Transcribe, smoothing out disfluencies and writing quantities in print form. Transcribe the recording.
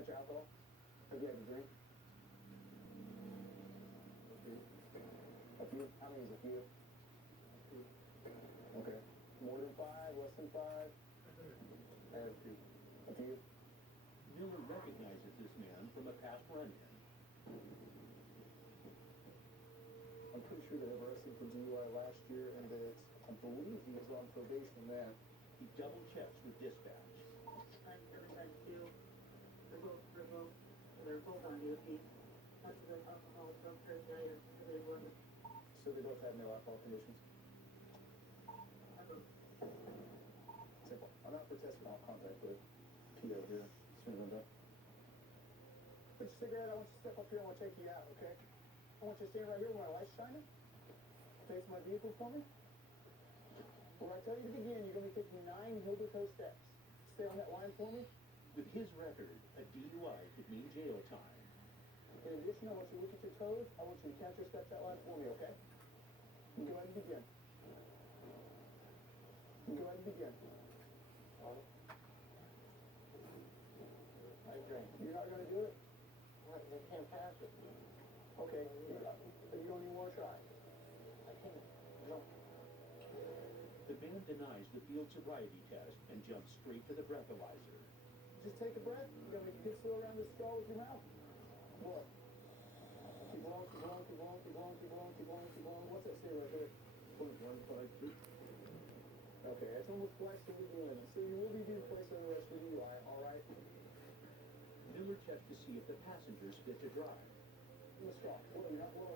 much alcohol have you had to drink? A few? How many is a few? Okay. More than five? Less than five? A few. A few? Miller recognizes this man from a past run-in. I'm pretty sure they were arrested for DUI last year, and that I believe he was on probation then. He double-checks with dispatch. Everybody do. They're both revoked. They're both on duty. That's the alcohol drug later. They were. So they both have no alcohol conditions? Simple. I'm not protesting all contact with PO here. Swing window. Put your cigarette. I want you to step up here. I want to take you out, okay? I want you to stand right here with my light's shining. Face my vehicle for me. When I tell you to begin, you're going to be taking 9 Hilberto steps. Stay on that line for me. With his record, a DUI could mean jail time. In addition, I want you to look at your toes. I want you to count your steps that line for me, okay? You can go ahead and begin. You can go ahead and begin. I drink. You're not going to do it? They can't pass it. Okay. You don't even want to try. I can't. No. The man denies the field sobriety test and jumps straight to the breathalyzer. Just take a breath. You're going to make a pistol around the straw with your mouth. What? Keep blowing, keep blowing, keep blowing, keep blowing, keep blowing, keep blowing, keep blowing. What's that say right there? 0.152. Okay, that's almost twice the legal limit. So you will be due place on the rest for DUI, all right? Miller checks to see if the passenger's fit to drive. In the straw. Well, you're not blowing.